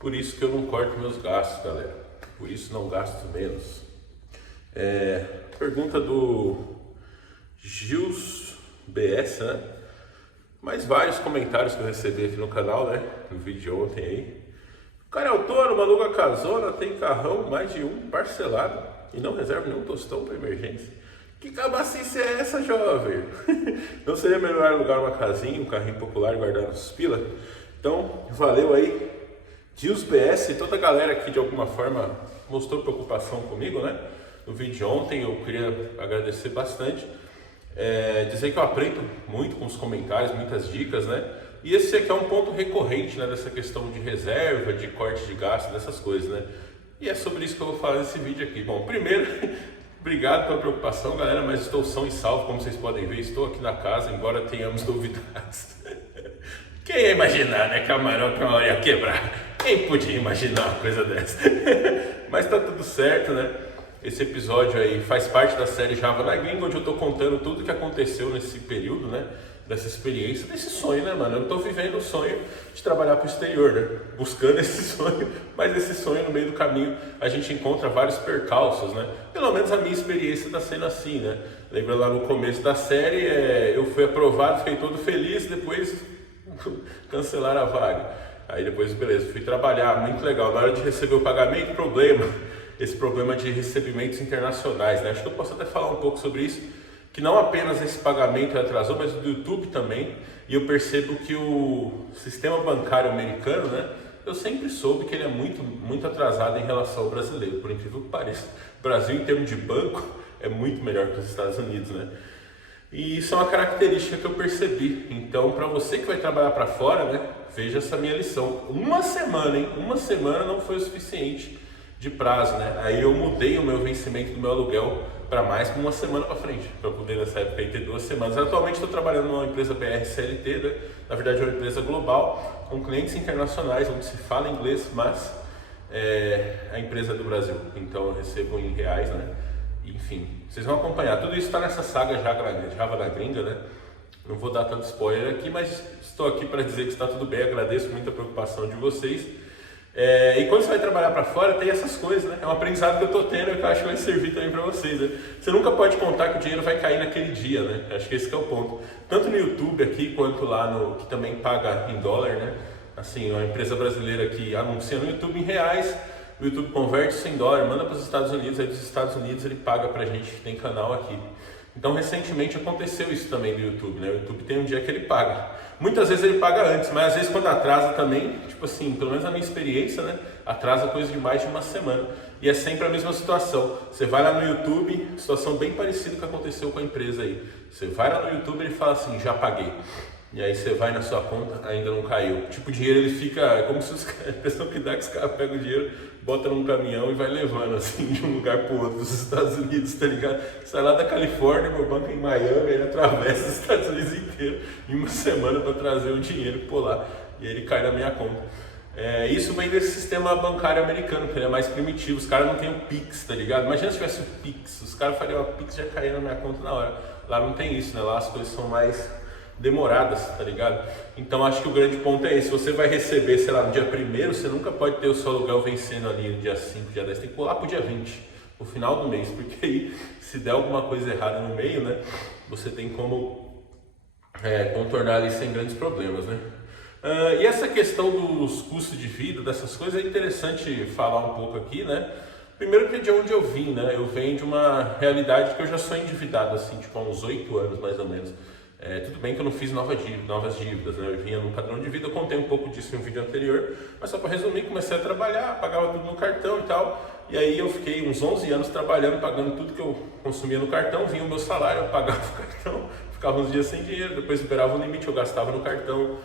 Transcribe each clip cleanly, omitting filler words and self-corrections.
Por isso que eu não corto meus gastos, galera. Por isso não gasto menos. Pergunta do Gils BS, né? Mais vários comentários que eu recebi aqui no canal, né? No vídeo de ontem aí. O cara é autônomo, aluga casona, tem carrão, mais de um parcelado e não reserva nenhum tostão para emergência. Que cabacice é essa, jovem? Não seria melhor alugar uma casinha, um carrinho popular e guardar nos pila? Então, valeu aí, Gils BS e toda a galera que de alguma forma mostrou preocupação comigo, né? No vídeo de ontem eu queria agradecer bastante. Dizer que eu aprendo muito com os comentários, muitas dicas, né? E esse aqui é um ponto recorrente, né, dessa questão de reserva, de corte de gasto, dessas coisas, né? E é sobre isso que eu vou falar nesse vídeo aqui. Bom, primeiro, obrigado pela preocupação, galera, mas estou são e salvo, como vocês podem ver, estou aqui na casa, embora tenhamos novidades. Quem ia imaginar, né, camarão que uma hora ia quebrar? Quem podia imaginar uma coisa dessa? Mas tá tudo certo, né? Esse episódio aí faz parte da série Java na Gringa, onde eu tô contando tudo que aconteceu nesse período, né? Dessa experiência, desse sonho, né, mano? Eu tô vivendo o sonho de trabalhar pro exterior, né? Buscando esse sonho, mas esse sonho no meio do caminho a gente encontra vários percalços, né? Pelo menos a minha experiência tá sendo assim, né? Lembra lá no começo da série, eu fui aprovado, fiquei todo feliz, depois cancelaram a vaga. Aí depois, beleza, fui trabalhar, muito legal. Na hora de receber o pagamento, esse problema de recebimentos internacionais, né? Acho que eu posso até falar um pouco sobre isso, que não apenas esse pagamento atrasou, mas do YouTube também. E eu percebo que o sistema bancário americano, né? Eu sempre soube que ele é muito atrasado em relação ao brasileiro, por incrível que pareça. O Brasil, em termos de banco, é muito melhor que os Estados Unidos, né? E isso é uma característica que eu percebi. Então, para você que vai trabalhar para fora, né? Veja essa minha lição. Uma semana, hein? Uma semana não foi o suficiente de prazo, né? Aí eu mudei o meu vencimento do meu aluguel para mais que uma semana para frente, para poder nessa época aí ter 2 semanas. Atualmente estou trabalhando numa empresa BR CLT, né? Na verdade é uma empresa global, com clientes internacionais, onde se fala inglês, mas a empresa é do Brasil, então eu recebo em reais, né? Enfim, vocês vão acompanhar, tudo isso está nessa saga Java na Gringa, né? Não vou dar tanto spoiler aqui, mas estou aqui para dizer que está tudo bem, agradeço muito a preocupação de vocês. E quando você vai trabalhar para fora, tem essas coisas, né? É um aprendizado que eu estou tendo e que eu acho que vai servir também para vocês, né? Você nunca pode contar que o dinheiro vai cair naquele dia, né? Acho que esse que é o ponto. Tanto no YouTube aqui, quanto lá que também paga em dólar, né? Assim, uma empresa brasileira que anuncia no YouTube em reais, o YouTube converte isso em dólar, manda para os Estados Unidos, aí dos Estados Unidos ele paga para a gente que tem canal aqui. Então, recentemente aconteceu isso também no YouTube, né? O YouTube tem um dia que ele paga. Muitas vezes ele paga antes, mas às vezes quando atrasa também, tipo assim, pelo menos a minha experiência, né? Atrasa coisa de mais de uma semana. E é sempre a mesma situação. Você vai lá no YouTube, situação bem parecida com o que aconteceu com a empresa aí. Você vai lá no YouTube e ele fala assim, já paguei. E aí você vai na sua conta, ainda não caiu. Tipo, o dinheiro ele fica, é como se a impressão que dá que os caras pegam o dinheiro, bota num caminhão e vai levando assim de um lugar pro outro dos Estados Unidos, tá ligado? Sai lá da Califórnia, meu banco é em Miami, ele atravessa os Estados Unidos inteiro em uma semana para trazer o dinheiro por lá. E ele cai na minha conta. Isso vem desse sistema bancário americano, que ele é mais primitivo. Os caras não tem o Pix, tá ligado? Imagina se tivesse o Pix, os caras fariam o Pix e já caía na minha conta na hora. Lá não tem isso, né? Lá as coisas são mais demoradas, tá ligado? Então acho que o grande ponto é esse. Você vai receber, sei lá, no dia 1º, você nunca pode ter o seu aluguel vencendo ali no dia 5, dia 10, tem que pular pro dia 20, no final do mês, porque aí se der alguma coisa errada no meio, né, você tem como contornar ali sem grandes problemas, né? E essa questão dos custos de vida, dessas coisas, é interessante falar um pouco aqui, né? Primeiro que de onde eu vim, né? Eu venho de uma realidade que eu já sou endividado, assim, tipo há uns 8 anos mais ou menos. Tudo bem que eu não fiz novas dívidas, né? Eu vinha num padrão de vida, eu contei um pouco disso em um vídeo anterior, mas só para resumir, comecei a trabalhar, pagava tudo no cartão e tal, e aí eu fiquei uns 11 anos trabalhando, pagando tudo que eu consumia no cartão, vinha o meu salário, eu pagava o cartão, ficava uns dias sem dinheiro, depois liberava o limite, eu gastava no cartão.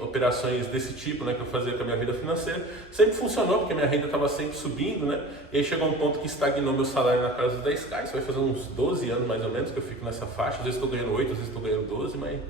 Operações desse tipo, né, que eu fazia com a minha vida financeira, sempre funcionou porque minha renda estava sempre subindo, né, e aí chegou um ponto que estagnou meu salário na casa dos 10k, isso vai fazer uns 12 anos mais ou menos que eu fico nessa faixa, às vezes estou ganhando 8, às vezes estou ganhando 12, mas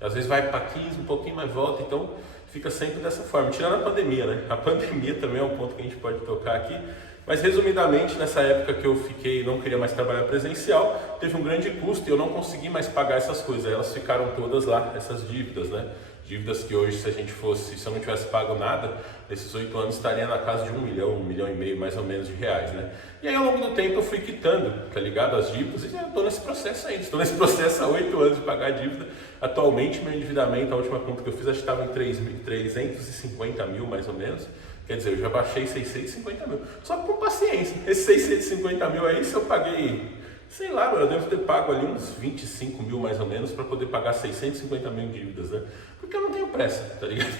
às vezes vai para 15, um pouquinho mais volta, então fica sempre dessa forma, tirando a pandemia, né, a pandemia também é um ponto que a gente pode tocar aqui, mas resumidamente, nessa época que eu não queria mais trabalhar presencial, teve um grande custo e eu não consegui mais pagar essas coisas, elas ficaram todas lá, essas dívidas, né? Dívidas que hoje, se eu não tivesse pago nada, nesses 8 anos estaria na casa de 1 milhão e meio mais ou menos de reais, né? E aí ao longo do tempo eu fui quitando, tá ligado, as dívidas, e eu tô nesse processo ainda, estou nesse processo há 8 anos de pagar a dívida. Atualmente meu endividamento, a última conta que eu fiz, acho que estava em 350 mil mais ou menos. Quer dizer, eu já baixei 650 mil, só que com paciência. Esses 650 mil aí, se eu paguei, sei lá, eu devo ter pago ali uns 25 mil mais ou menos para poder pagar 650 mil em dívidas, né? Porque eu não tenho pressa, tá ligado?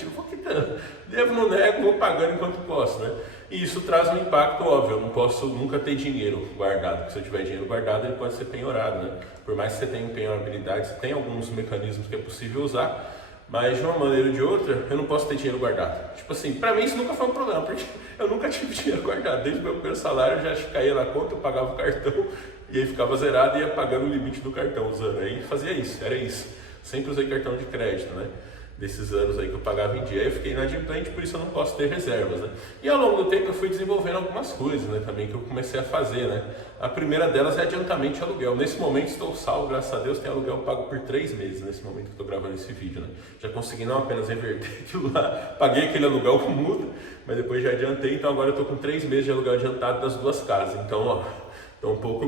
Eu vou quitando, devo, não nego, vou pagando enquanto posso, né? E isso traz um impacto óbvio, eu não posso nunca ter dinheiro guardado, porque se eu tiver dinheiro guardado ele pode ser penhorado, né? Por mais que você tenha penhorabilidade, você tem alguns mecanismos que é possível usar, mas de uma maneira ou de outra, eu não posso ter dinheiro guardado. Tipo assim, pra mim isso nunca foi um problema, porque eu nunca tive dinheiro guardado. Desde o meu primeiro salário eu já caía na conta, eu pagava o cartão, e aí ficava zerado e ia pagando o limite do cartão usando. Aí fazia isso, era isso. Sempre usei cartão de crédito, né? Desses anos aí que eu pagava em dia, aí eu fiquei inadimplente, por isso eu não posso ter reservas, né? E ao longo do tempo eu fui desenvolvendo algumas coisas, né, também que eu comecei a fazer, né? A primeira delas é adiantamento de aluguel. Nesse momento estou salvo, graças a Deus, tem aluguel pago por 3 meses, nesse momento que estou gravando esse vídeo, né? Já consegui não apenas reverter aquilo lá, paguei aquele aluguel com multa, mas depois já adiantei, então agora eu estou com 3 meses de aluguel adiantado das 2 casas, então, ó, estou um pouco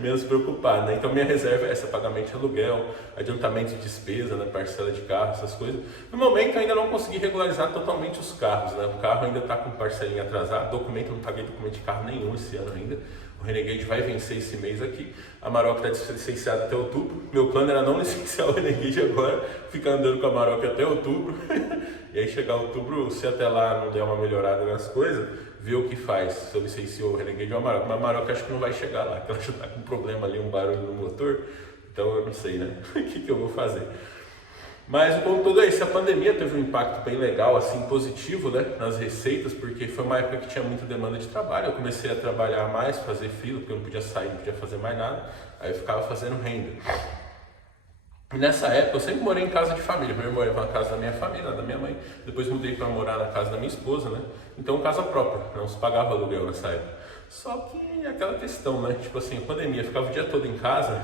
menos preocupado, né? Então minha reserva é essa, pagamento de aluguel, adiantamento de despesa, né? Parcela de carro, essas coisas. No momento eu ainda não consegui regularizar totalmente os carros, né? O carro ainda está com parcelinha atrasada, documento, não paguei documento de carro nenhum esse ano ainda. O Renegade vai vencer esse mês aqui. A Amarok está licenciada até outubro. Meu plano era não licenciar o Renegade agora, ficar andando com a Amarok até outubro. E aí chegar outubro, se até lá não der uma melhorada nas coisas, ver o que faz, se eu licencio o Renegade ou a Amarok. Mas a Amarok acho que não vai chegar lá, porque ela já está com um problema ali, um barulho no motor. Então eu não sei, né? O que eu vou fazer? Mas o ponto todo é esse, a pandemia teve um impacto bem legal, assim, positivo, né, nas receitas, porque foi uma época que tinha muita demanda de trabalho. Eu comecei a trabalhar mais, fazer freela, porque eu não podia sair, não podia fazer mais nada, aí eu ficava fazendo renda. E nessa época eu sempre morei em casa de família. Primeiro morei na casa da minha família, da minha mãe, depois mudei para morar na casa da minha esposa, né? Então casa própria, não se pagava aluguel nessa época. Só que aquela questão, né? Tipo assim, a pandemia, eu ficava o dia todo em casa.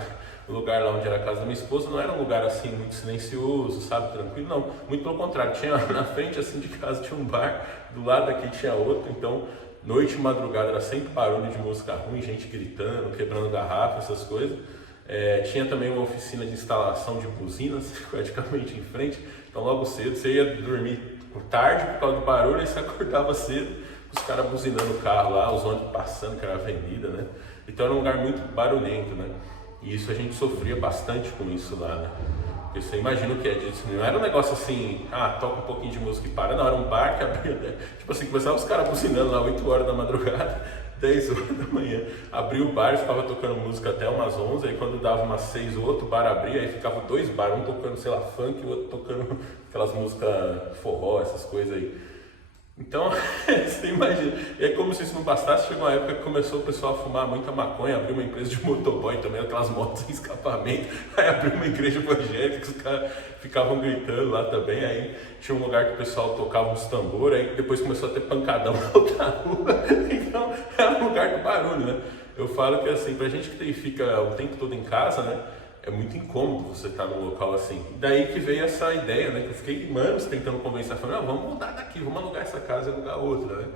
O lugar lá onde era a casa da minha esposa não era um lugar assim muito silencioso, sabe, tranquilo, não. Muito pelo contrário, tinha na frente assim de casa tinha um bar, do lado aqui tinha outro, então noite e madrugada era sempre barulho de música ruim, gente gritando, quebrando garrafa, essas coisas. Tinha também uma oficina de instalação de buzinas, praticamente em frente, então logo cedo você ia dormir tarde por causa do barulho, aí você acordava cedo, os caras buzinando o carro lá, os ônibus passando, que era a avenida, né? Então era um lugar muito barulhento, né? E isso a gente sofria bastante com isso lá, né? Porque você imagina o que é disso, não era um negócio assim, toca um pouquinho de música e para, não, era um bar que abria, né? Tipo assim, começava os caras buzinando lá 8 horas da madrugada, 10 horas da manhã, abria o bar e ficava tocando música até umas 11, aí quando dava umas 6 o outro bar abria, aí ficava 2 bares, um tocando, sei lá, funk e o outro tocando aquelas músicas forró, essas coisas aí. Então, você imagina, é como se isso não bastasse, chegou uma época que começou o pessoal a fumar muita maconha, abriu uma empresa de motoboy também, aquelas motos em escapamento, aí abriu uma igreja evangélica, os caras ficavam gritando lá também, aí tinha um lugar que o pessoal tocava uns tambores, aí depois começou a ter pancadão na outra rua, então era um lugar do barulho, né? Eu falo que assim, pra gente que fica o tempo todo em casa, né? É muito incômodo você estar num local assim. Daí que veio essa ideia, né? Que eu fiquei anos tentando convencer a família, vamos mudar daqui, vamos alugar essa casa e alugar outra, né?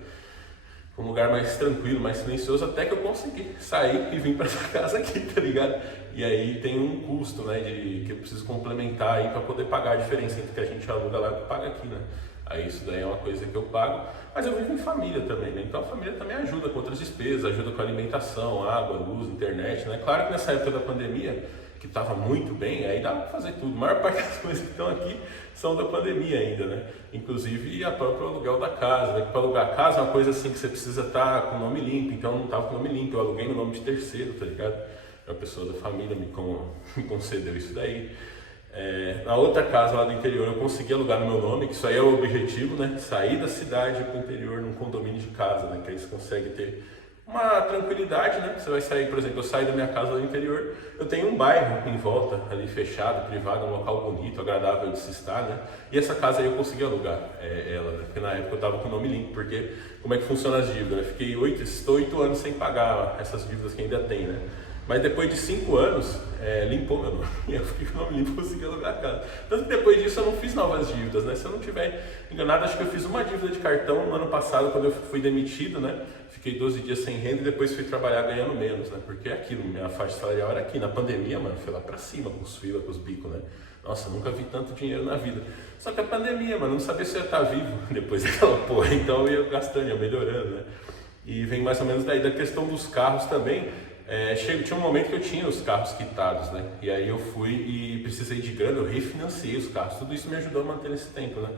Um lugar mais tranquilo, mais silencioso, até que eu consegui sair e vir para essa casa aqui, tá ligado? E aí tem um custo, né? Que eu preciso complementar aí para poder pagar a diferença entre o que a gente aluga lá e o que paga aqui, né? Aí isso daí é uma coisa que eu pago, mas eu vivo em família também, né? Então a família também ajuda com outras despesas, ajuda com alimentação, água, luz, internet, né? Claro que nessa época da pandemia, que estava muito bem, aí dá para fazer tudo. A maior parte das coisas que estão aqui são da pandemia ainda, né? Inclusive a própria aluguel da casa, né? Que para alugar a casa é uma coisa assim que você precisa estar com o nome limpo, então eu não estava com o nome limpo, eu aluguei no nome de terceiro, tá ligado? Uma pessoa da família me concedeu isso daí. Na outra casa lá do interior eu consegui alugar no meu nome, que isso aí é o objetivo, né? Sair da cidade para o interior num condomínio de casa, né? Que aí você consegue ter uma tranquilidade, né? Você vai sair, por exemplo, eu saio da minha casa lá no interior, eu tenho um bairro em volta, ali fechado, privado, um local bonito, agradável de se estar, né? E essa casa aí eu consegui alugar ela, né? Porque na época eu estava com o nome limpo, porque como é que funciona as dívidas? Eu fiquei 8 anos sem pagar essas dívidas que ainda tem, né? Mas depois de 5 anos, limpou meu nome. Eu fiquei com o nome limpo e consegui alugar a casa. Tanto que depois disso eu não fiz novas dívidas, né? Se eu não tiver enganado, acho que eu fiz uma dívida de cartão no ano passado, quando eu fui demitido, né? Fiquei 12 dias sem renda e depois fui trabalhar ganhando menos, né? Porque é aquilo, minha faixa salarial era aqui. Na pandemia, mano, foi lá pra cima, com os filas, com os bicos, né? Nossa, nunca vi tanto dinheiro na vida. Só que a pandemia, mano, não sabia se eu ia estar vivo depois daquela porra. Então eu ia gastando, ia melhorando, né? E vem mais ou menos daí da questão dos carros também. Tinha um momento que eu tinha os carros quitados, né? E aí eu fui e precisei de grana, eu refinanciei os carros. Tudo isso me ajudou a manter nesse tempo, né?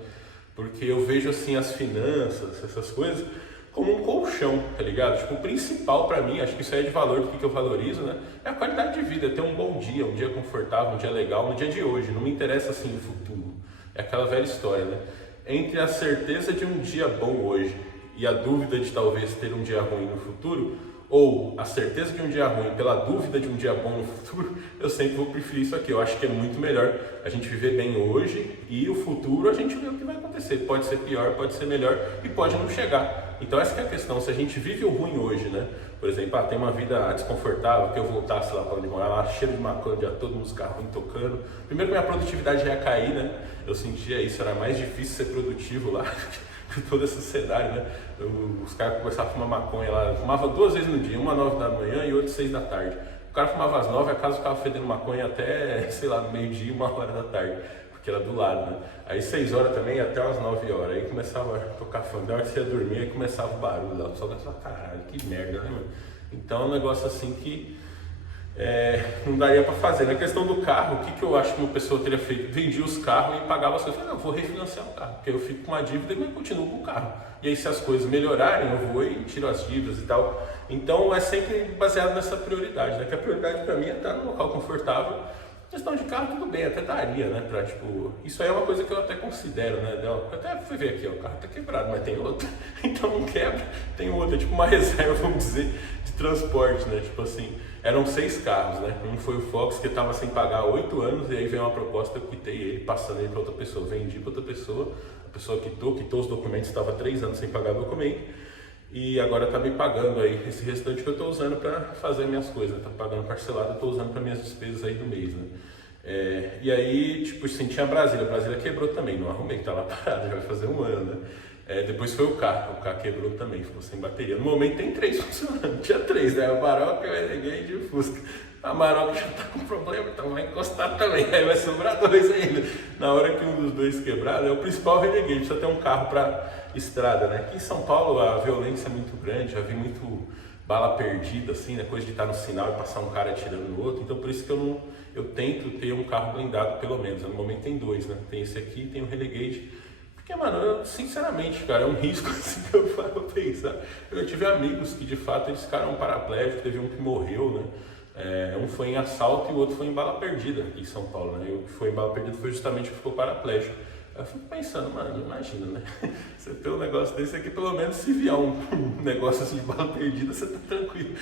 Porque eu vejo assim as finanças, essas coisas, como um colchão, tá ligado? Tipo, o principal pra mim, acho que isso aí é de valor do que eu valorizo, né? É a qualidade de vida, é ter um bom dia, um dia confortável, um dia legal, no dia de hoje. Não me interessa assim o futuro. É aquela velha história, né? Entre a certeza de um dia bom hoje e a dúvida de talvez ter um dia ruim no futuro, ou a certeza de um dia ruim pela dúvida de um dia bom no futuro, eu sempre vou preferir isso aqui. Eu acho que é muito melhor a gente viver bem hoje e o futuro a gente vê o que vai acontecer. Pode ser pior, pode ser melhor e pode não chegar. Então essa que é a questão, se a gente vive o ruim hoje, né? Por exemplo, tem uma vida desconfortável, que eu voltasse lá para onde morar, lá cheiro de maconha, dia todo, música ruim tocando. Primeiro que minha produtividade ia cair, né? Eu sentia isso, era mais difícil ser produtivo lá. Toda essa sociedade, né? Os caras começavam a fumar maconha lá, fumava 2 vezes no dia, uma às 9 da manhã e outra às 6 da tarde. O cara fumava às 9, a casa ficava fedendo maconha até, sei lá, meio-dia, 1h da tarde, porque era do lado, né? Aí 6 horas também, até umas 9 horas, aí começava a tocar funk, da hora que você ia dormir, aí começava o barulho lá, o pessoal pensava, caralho, que merda, né, mano? Então é um negócio assim que não daria para fazer. Na questão do carro, o que eu acho que uma pessoa teria feito? Vendia os carros e pagava as coisas. Eu falei, não, vou refinanciar o carro, porque eu fico com uma dívida e continuo com o carro. E aí se as coisas melhorarem, eu vou e tiro as dívidas e tal. Então é sempre baseado nessa prioridade, né? Que a prioridade para mim é estar num local confortável. Questão de carro, tudo bem, até daria, né? Pra, tipo, isso aí é uma coisa que eu até considero, né? Eu até fui ver aqui, ó, o carro tá quebrado, mas tem outro. Então não quebra, tem outro. É tipo uma reserva, vamos dizer, de transporte, né? Tipo assim, eram 6 carros, né? Um foi o Fox, que estava sem pagar há 8 anos, e aí veio uma proposta, eu quitei ele, passando ele para outra pessoa. Vendi para outra pessoa, a pessoa quitou os documentos, estava há 3 anos sem pagar documento. E agora está me pagando aí esse restante que eu estou usando para fazer minhas coisas, está pagando parcelado, eu estou usando para minhas despesas aí do mês, né? E aí, tipo, assim, tinha a Brasília quebrou também, não arrumei, tá lá parado, já vai fazer 1 ano, né? Depois foi o carro quebrou também, ficou sem bateria. No momento tem 3 funcionando, tinha 3, né? O Maroc, o Renegade e o Fusca. A Maroc já tá com problema, então vai encostar também, aí vai sobrar 2 ainda. Na hora que um dos 2 quebrar, o principal é o Renegade, precisa ter um carro para estrada, né? Aqui em São Paulo a violência é muito grande, já vi muito bala perdida, assim, né? Coisa de estar no sinal e passar um cara atirando no outro, então por isso que eu tento ter um carro blindado pelo menos. No momento tem 2, né? Tem esse aqui e tem o Renegade. Porque, mano, eu, sinceramente, cara, é um risco assim que eu falo pra pensar. Eu tive amigos que de fato eles ficaram paraplégicos, teve um que morreu, né? Um foi em assalto e o outro foi em bala perdida aqui em São Paulo, né? E o que foi em bala perdida foi justamente o que ficou paraplégico. Eu fico pensando, mano, imagina, né? Você ter um negócio desse aqui, pelo menos se vier um negócio assim de bala perdida, você tá tranquilo,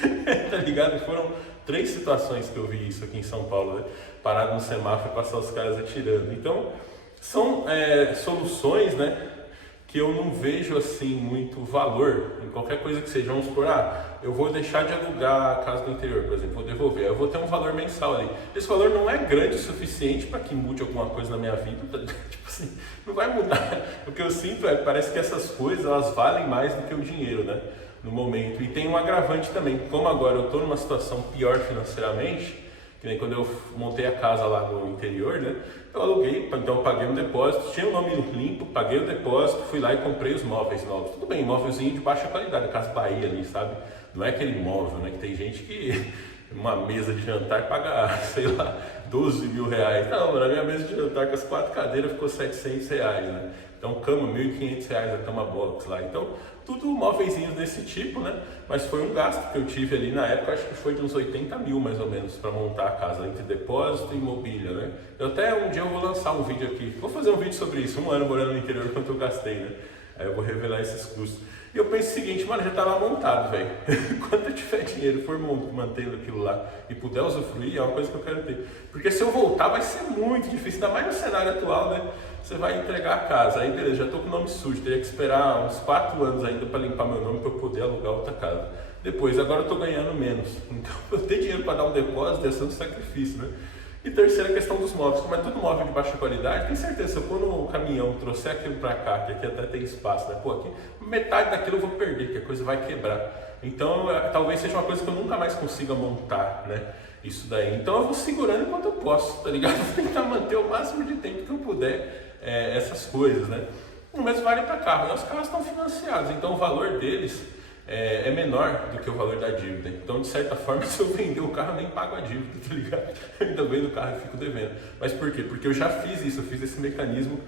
tá ligado? E foram 3 situações que eu vi isso aqui em São Paulo, né? Parado no semáforo e passar os caras atirando. Então, são soluções, né? Que eu não vejo assim muito valor em qualquer coisa que seja. Vamos supor, eu vou deixar de alugar a casa do interior, por exemplo, vou devolver, eu vou ter um valor mensal ali. Esse valor não é grande o suficiente para que mude alguma coisa na minha vida, tipo assim, não vai mudar. O que eu sinto parece que essas coisas elas valem mais do que o dinheiro, né? No momento. E tem um agravante também, como agora eu estou numa situação pior financeiramente, que nem quando eu montei a casa lá no interior, né? Eu aluguei, então eu paguei um depósito, tinha o nome limpo, paguei o depósito, fui lá e comprei os móveis novos. Tudo bem, móvelzinho de baixa qualidade, Casa Bahia ali, sabe? Não é aquele móvel, né? Que tem gente que uma mesa de jantar paga, sei lá, 12 mil reais. Não, na minha mesa de jantar com as 4 cadeiras ficou 700 reais, né? Então cama, 1.500 reais a cama box lá. Então, tudo móveizinhos desse tipo, né? Mas foi um gasto que eu tive ali na época, acho que foi de uns 80 mil mais ou menos, para montar a casa, entre depósito e mobília, né? Eu até um dia eu vou lançar um vídeo aqui, vou fazer um vídeo sobre isso, 1 ano morando no interior, quanto eu gastei, né? Aí eu vou revelar esses custos. E eu penso o seguinte, mano, já tá lá montado, velho. Quando eu tiver dinheiro, for mantendo aquilo lá e puder usufruir, é uma coisa que eu quero ter. Porque se eu voltar vai ser muito difícil, ainda mais no cenário atual, né? você vai entregar a casa. Aí beleza, já estou com o nome sujo, teria que esperar uns 4 anos ainda para limpar meu nome para eu poder alugar outra casa. Depois, agora eu estou ganhando menos, então eu tenho dinheiro para dar um depósito, é um sacrifício, né? E terceira questão dos móveis, como é tudo móvel de baixa qualidade, tenho certeza, se eu for no caminhão, trouxer aquilo para cá, que aqui até tem espaço, né? Pô, aqui metade daquilo eu vou perder, que a coisa vai quebrar. Então, talvez seja uma coisa que eu nunca mais consiga montar, né? Isso daí. Então eu vou segurando enquanto eu posso, tá ligado? Vou tentar manter o máximo de tempo que eu puder essas coisas, né? O mesmo vale para carro, né? Os carros estão financiados, então o valor deles é menor do que o valor da dívida. Então, de certa forma, se eu vender o carro, eu nem pago a dívida, tá ligado? Eu ainda vendo o carro e fico devendo. Mas por quê? Porque eu já fiz isso, eu fiz esse mecanismo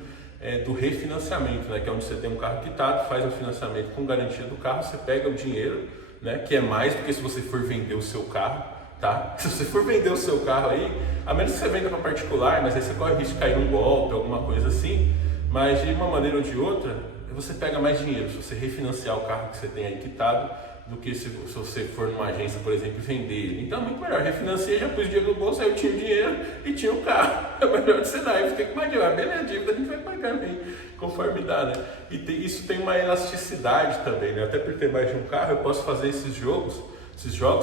do refinanciamento, né? Que é onde você tem um carro quitado, faz o financiamento com garantia do carro, você pega o dinheiro, né? Que é mais do que se você for vender o seu carro, tá? Se você for vender o seu carro aí, a menos que você venda para particular, mas aí você corre o risco de cair num golpe, alguma coisa assim, mas de uma maneira ou de outra, você pega mais dinheiro se você refinanciar o carro que você tem aí quitado do que se você for numa agência, por exemplo, e vender ele. Então é muito melhor, refinanciei, já pus dinheiro no bolso, aí eu tinha o dinheiro e tinha o carro. É o melhor cenário, eu fiquei com mais dinheiro, beleza, a dívida a gente vai pagando aí, conforme dá, né? E isso tem uma elasticidade também, né? Até por ter mais de um carro, eu posso fazer esses jogos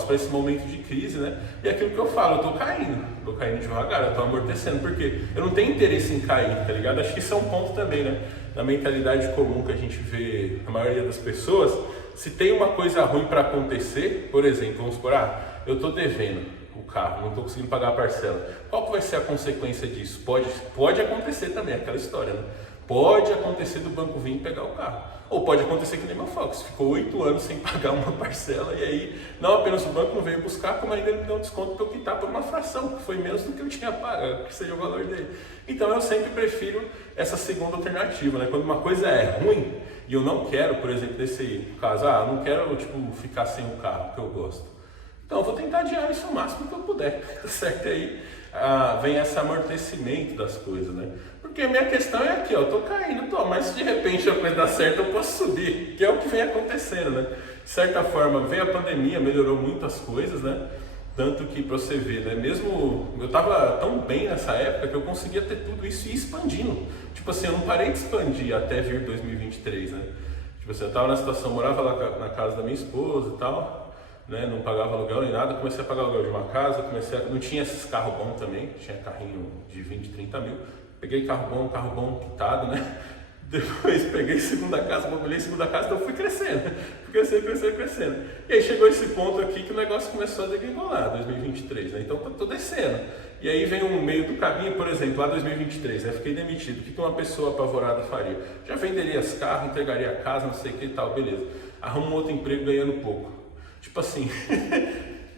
para esse momento de crise, né? E é aquilo que eu falo, eu tô caindo devagar, eu tô amortecendo, porque eu não tenho interesse em cair, tá ligado? Acho que isso é um ponto também, né? Na mentalidade comum que a gente vê a maioria das pessoas, se tem uma coisa ruim para acontecer, por exemplo, vamos supor, eu tô devendo o carro, não tô conseguindo pagar a parcela. Qual que vai ser a consequência disso? Pode acontecer também, aquela história, né? Pode acontecer do banco vir pegar o carro. Ou pode acontecer que nem meu Fox, ficou 8 anos sem pagar uma parcela e aí não apenas o banco não veio buscar, como ainda ele me deu um desconto para eu quitar por uma fração, que foi menos do que eu tinha pago, que seja o valor dele. Então eu sempre prefiro essa segunda alternativa, né? Quando uma coisa é ruim e eu não quero, por exemplo, nesse caso, eu não quero ficar sem o carro que eu gosto. Então eu vou tentar adiar isso o máximo que eu puder, tá certo? E aí vem esse amortecimento das coisas, né? Porque a minha questão é aqui, eu tô caindo, mas se de repente a coisa dá certo, eu posso subir, que é o que vem acontecendo, né? De certa forma, veio a pandemia, melhorou muitas coisas, né? Tanto que, pra você ver, né? Mesmo eu tava tão bem nessa época que eu conseguia ter tudo isso e ir expandindo. Tipo assim, eu não parei de expandir até vir 2023, né? Tipo assim, eu tava na situação, morava lá na casa da minha esposa e tal, né? Não pagava aluguel nem nada, comecei a pagar aluguel de uma casa, não tinha esses carros bons também, tinha carrinho de 20, 30 mil. Peguei carro bom quitado, né? Depois peguei segunda casa, mobilei segunda casa, então fui crescendo. E aí chegou esse ponto aqui que o negócio começou a degringolar, 2023, né? Então tô descendo. E aí vem um meio do caminho, por exemplo, lá 2023, né? Fiquei demitido. O que uma pessoa apavorada faria? Já venderia os carros, entregaria a casa, não sei o que e tal, beleza. Arrumo outro emprego ganhando pouco. Tipo assim...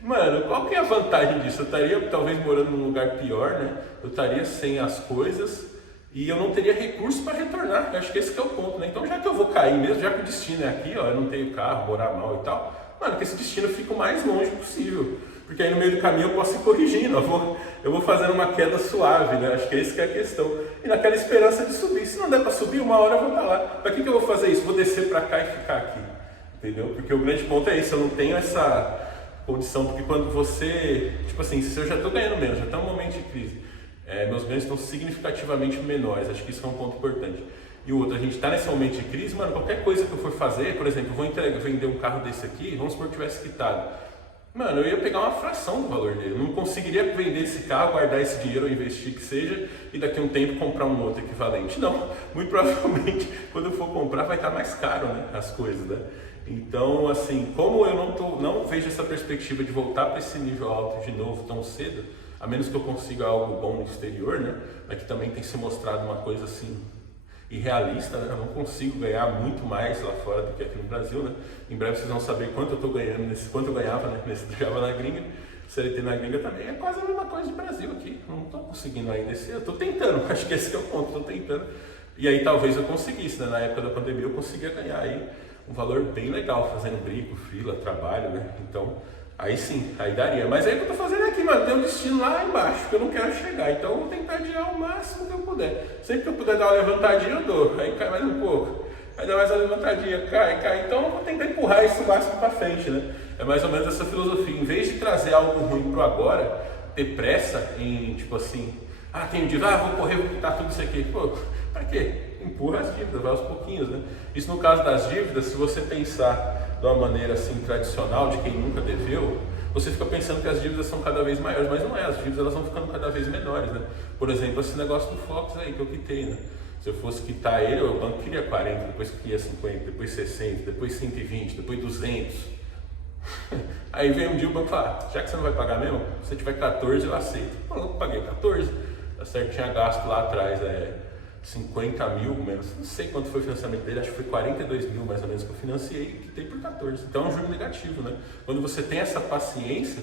Mano, qual que é a vantagem disso? Eu estaria talvez morando num lugar pior, né? Eu estaria sem as coisas e eu não teria recurso para retornar. Eu acho que esse que é o ponto, né? Então já que eu vou cair mesmo, já que o destino é aqui, eu não tenho carro, morar mal e tal, mano, que esse destino fique o mais longe possível. Porque aí no meio do caminho eu posso ir corrigindo, eu vou fazendo uma queda suave, né? Acho que esse que é a questão. E naquela esperança de subir. Se não der para subir, uma hora eu vou estar lá. Para que eu vou fazer isso? Vou descer para cá e ficar aqui. Entendeu? Porque o grande ponto é esse, eu não tenho essa condição, porque quando você, tipo assim, se eu já estou ganhando menos, já está um momento de crise, meus ganhos estão significativamente menores, acho que isso é um ponto importante. E o outro, a gente está nesse momento de crise, mano, qualquer coisa que eu for fazer, por exemplo, eu vou vender um carro desse aqui, vamos supor que tivesse quitado, mano, eu ia pegar uma fração do valor dele, eu não conseguiria vender esse carro, guardar esse dinheiro ou investir que seja, e daqui a um tempo comprar um outro equivalente. Não, muito provavelmente, quando eu for comprar, vai estar mais caro, né, as coisas, né? Então, assim, como eu não vejo essa perspectiva de voltar para esse nível alto de novo tão cedo, a menos que eu consiga algo bom no exterior, né? Mas que também tem se mostrado uma coisa assim irrealista, né? Eu não consigo ganhar muito mais lá fora do que aqui no Brasil, né? Em breve vocês vão saber quanto eu estou ganhando, quanto eu ganhava, né? Nesse trabalho na gringa. CLT na gringa também é quase a mesma coisa do Brasil aqui. Não estou conseguindo ainda eu estou tentando, acho que esse é o ponto, estou tentando. E aí talvez eu conseguisse, né? Na época da pandemia eu conseguia ganhar aí um valor bem legal, fazendo brinco, fila, trabalho, né? Então, aí sim, aí daria. Mas aí o que eu tô fazendo aqui, mano, tem um destino lá embaixo que eu não quero chegar. Então eu vou tentar adiar o máximo que eu puder. Sempre que eu puder dar uma levantadinha, eu dou. Aí cai mais um pouco. Aí dá mais uma levantadinha, cai. Então eu vou tentar empurrar isso o máximo pra frente, né? É mais ou menos essa filosofia. Em vez de trazer algo ruim pro agora, ter pressa em, tipo assim, tenho dinheiro, vou correr, vou quitar tudo isso aqui. Pô, Para quê? Empurra as dívidas, vai aos pouquinhos, né? Isso no caso das dívidas, se você pensar de uma maneira assim tradicional, de quem nunca deveu, você fica pensando que as dívidas são cada vez maiores, mas não é, as dívidas elas vão ficando cada vez menores, né? Por exemplo, esse negócio do Fox aí que eu quitei, né? Se eu fosse quitar ele, o banco queria 40, depois queria 50, depois 60, depois 120, depois 200. Aí vem um dia o banco fala, já que você não vai pagar mesmo, se você tiver 14 eu aceito. Eu paguei 14, tá certo, tinha gasto lá atrás, 50 mil, menos, não sei quanto foi o financiamento dele, acho que foi 42 mil mais ou menos que eu financiei e quitei por 14. Então é um juro negativo, né? Quando você tem essa paciência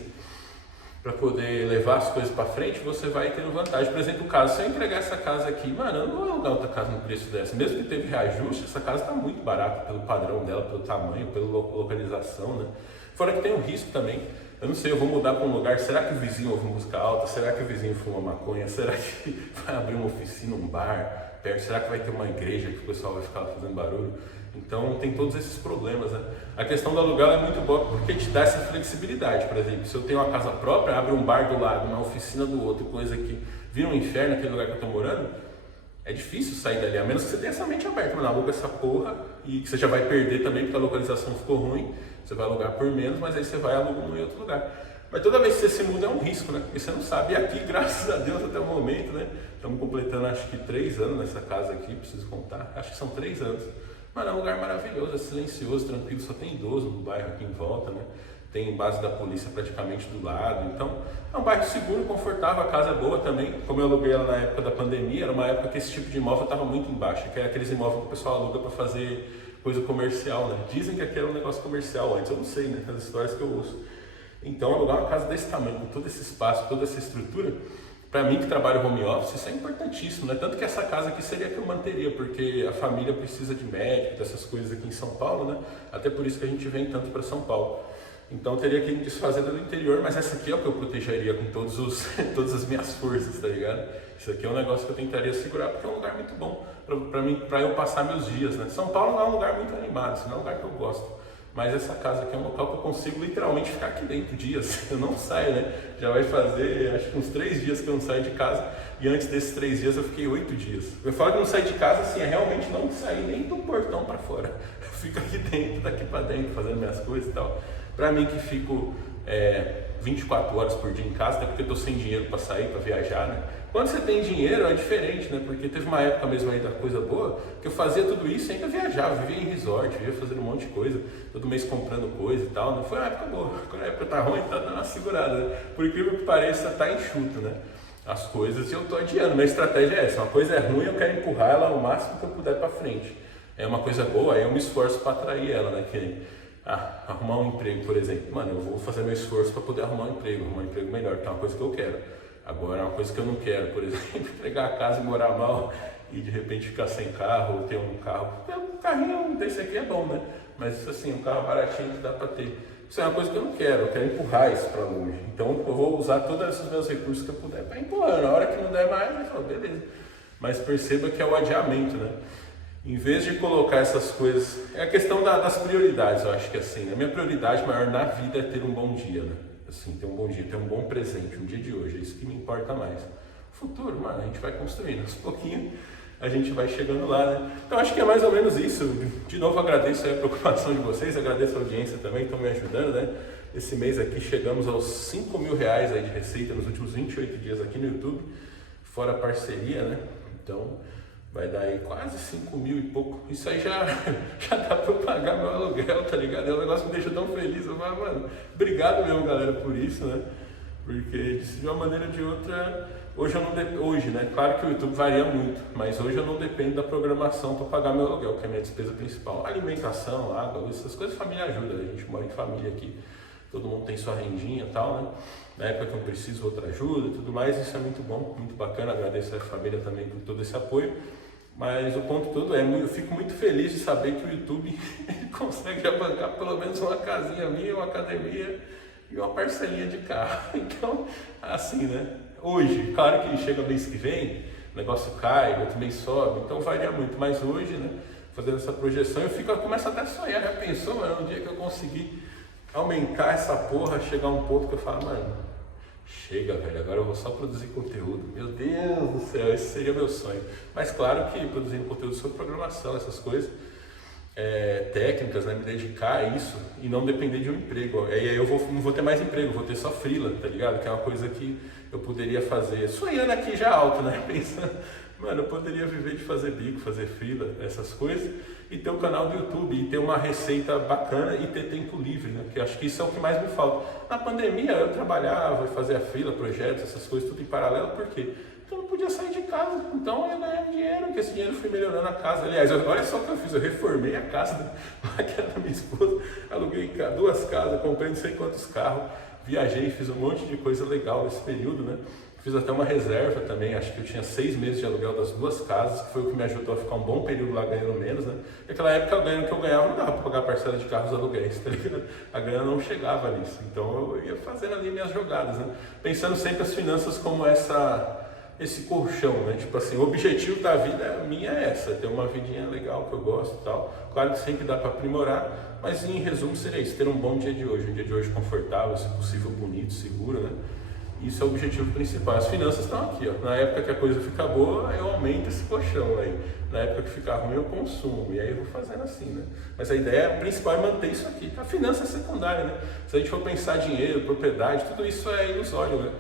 para poder levar as coisas para frente, você vai tendo vantagem. Por exemplo, o caso, se eu entregar essa casa aqui, mano, eu não vou alugar outra casa no preço dessa. Mesmo que teve reajuste, essa casa está muito barata pelo padrão dela, pelo tamanho, pela localização, né? Fora que tem um risco também. Eu não sei, eu vou mudar para um lugar, será que o vizinho ouve música alta? Será que o vizinho fuma maconha? Será que vai abrir uma oficina, um bar perto? Será que vai ter uma igreja que o pessoal vai ficar fazendo barulho? Então tem todos esses problemas, né? A questão do aluguel é muito boa porque te dá essa flexibilidade. Por exemplo, se eu tenho uma casa própria, abre um bar do lado, uma oficina do outro, coisa que vira um inferno aquele lugar que eu estou morando, é difícil sair dali, a menos que você tenha essa mente aberta, mas aluga essa porra e que você já vai perder também porque a localização ficou ruim, você vai alugar por menos, mas aí você vai alugando em outro lugar. Mas toda vez que você se muda é um risco, né? Porque você não sabe. E aqui, graças a Deus, até o momento, né? Estamos completando acho que 3 anos nessa casa aqui, preciso contar. Acho que são 3 anos. Mano, é um lugar maravilhoso, é silencioso, tranquilo, só tem idoso no bairro aqui em volta, né? Tem base da polícia praticamente do lado. Então, é um bairro seguro, confortável, a casa é boa também. Como eu aluguei ela na época da pandemia, era uma época que esse tipo de imóvel estava muito embaixo, que é aqueles imóveis que o pessoal aluga para fazer coisa comercial, né? Dizem que aqui era um negócio comercial antes, eu não sei, né? As histórias que eu ouço. Então, alugar uma casa desse tamanho, com todo esse espaço, toda essa estrutura, para mim que trabalho home office, isso é importantíssimo, né? Tanto que essa casa aqui seria que eu manteria, porque a família precisa de médico, dessas coisas aqui em São Paulo, né? Até por isso que a gente vem tanto para São Paulo. Então teria que me desfazer do interior, mas essa aqui é o que eu protegeria com todas as minhas forças, tá ligado? Isso aqui é um negócio que eu tentaria segurar, porque é um lugar muito bom para eu passar meus dias, né? São Paulo não é um lugar muito animado, isso não é um lugar que eu gosto. Mas essa casa aqui é um local que eu consigo literalmente ficar aqui dentro dias. Eu não saio, né? Já vai fazer acho que uns 3 dias que eu não saio de casa. E antes desses 3 dias eu fiquei 8 dias. Eu falo que não sair de casa assim, é realmente não sair nem do portão para fora. Eu fico aqui dentro, daqui para dentro, fazendo minhas coisas e tal. Para mim que fico 24 horas por dia em casa, até porque eu tô sem dinheiro para sair, para viajar, né? Quando você tem dinheiro é diferente, né? Porque teve uma época mesmo aí da coisa boa, que eu fazia tudo isso e ainda viajava, vivia em resort, vivia fazendo um monte de coisa, todo mês comprando coisa e tal. Não foi uma época boa, quando a época tá ruim, tá dando uma segurada, né? Por incrível que pareça, tá enxuto, né? As coisas e eu tô adiando. Minha estratégia é essa, uma coisa é ruim, eu quero empurrar ela o máximo que eu puder para frente. É uma coisa boa, aí eu me esforço para atrair ela, né? Arrumar um emprego, por exemplo. Mano, eu vou fazer meu esforço para poder arrumar um emprego melhor, que é uma coisa que eu quero. Agora, uma coisa que eu não quero, por exemplo, entregar a casa e morar mal e de repente ficar sem carro, ou ter um carro. Um carrinho desse aqui é bom, né? Mas assim, um carro baratinho que dá para ter. Isso é uma coisa que eu não quero, eu quero empurrar isso para longe. Então eu vou usar todos esses meus recursos que eu puder para empurrar. Na hora que não der mais, eu falo, beleza. Mas perceba que é o adiamento, né? Em vez de colocar essas coisas, é a questão das prioridades, eu acho que assim, né? A minha prioridade maior na vida é ter um bom dia, né? Assim, ter um bom dia, ter um bom presente, um dia de hoje, é isso que me importa mais. Futuro, mano, a gente vai construindo, aos pouquinhos a gente vai chegando lá, né? Então acho que é mais ou menos isso. De novo agradeço a preocupação de vocês, agradeço a audiência também, estão me ajudando, né? Esse mês aqui chegamos aos 5 mil reais aí de receita nos últimos 28 dias aqui no YouTube, fora a parceria, né? Então vai dar aí quase 5 mil e pouco. Isso aí já dá pra eu pagar meu aluguel, tá ligado? É um negócio que me deixa tão feliz. Eu falo, mano, obrigado mesmo, galera, por isso, né? Porque de uma maneira ou de outra, hoje, né? Claro que o YouTube varia muito, mas hoje eu não dependo da programação para pagar meu aluguel, que é a minha despesa principal. Alimentação, água, essas coisas a família ajuda, a gente mora em família aqui. Todo mundo tem sua rendinha e tal, né? Na época que eu preciso, outra ajuda e tudo mais, isso é muito bom, muito bacana. Agradeço a família também por todo esse apoio. Mas o ponto todo é, eu fico muito feliz de saber que o YouTube consegue já bancar pelo menos uma casinha minha, uma academia e uma parcelinha de carro. Então, assim, né? Hoje, claro que chega mês que vem, o negócio cai, outro mês sobe, então varia muito. Mas hoje, né? Fazendo essa projeção, eu começo até a sonhar. Já pensou, mano, um dia que eu conseguir aumentar essa porra, chegar a um ponto que eu falo, mano, chega, velho, agora eu vou só produzir conteúdo. Meu Deus do céu, esse seria meu sonho. Mas claro que produzindo conteúdo sobre programação, essas coisas, técnicas, né, me dedicar a isso e não depender de um emprego. Aí eu não vou ter mais emprego, vou ter só freela, tá ligado? Que é uma coisa que eu poderia fazer, sonhando aqui já alto, né? Pensando, mano, eu poderia viver de fazer bico, fazer freela, essas coisas, e ter um canal do YouTube, e ter uma receita bacana e ter tempo livre, né? Que eu acho que isso é o que mais me falta. Na pandemia eu trabalhava, fazia freela, projetos, essas coisas, tudo em paralelo, por quê? Porque eu não podia sair de casa, então eu ia ganhar dinheiro, que esse dinheiro foi melhorando a casa. Aliás, olha só o que eu fiz, eu reformei a casa que era da minha esposa, aluguei 2 casas, comprei não sei quantos carros, viajei, fiz um monte de coisa legal nesse período, né? Fiz até uma reserva também, acho que eu tinha 6 meses de aluguel das 2 casas, que foi o que me ajudou a ficar um bom período lá ganhando menos, né? Naquela época o ganho que eu ganhava não dava para pagar parcela de carros aluguéis, tá ligado? A grana não chegava nisso, então eu ia fazendo ali minhas jogadas, né? Pensando sempre as finanças como esse colchão, né? Tipo assim, o objetivo da vida minha é essa, ter uma vidinha legal que eu gosto e tal. Claro que sempre dá para aprimorar, mas em resumo seria isso, ter um bom dia de hoje, um dia de hoje confortável, se possível bonito, seguro, né? Isso é o objetivo principal. As finanças estão aqui, ó. Na época que a coisa fica boa, eu aumento esse colchão aí. Na época que ficar ruim, eu consumo. E aí eu vou fazendo assim, né? Mas a ideia principal é manter isso aqui. A finança é secundária, né? Se a gente for pensar dinheiro, propriedade, tudo isso é ilusório, né?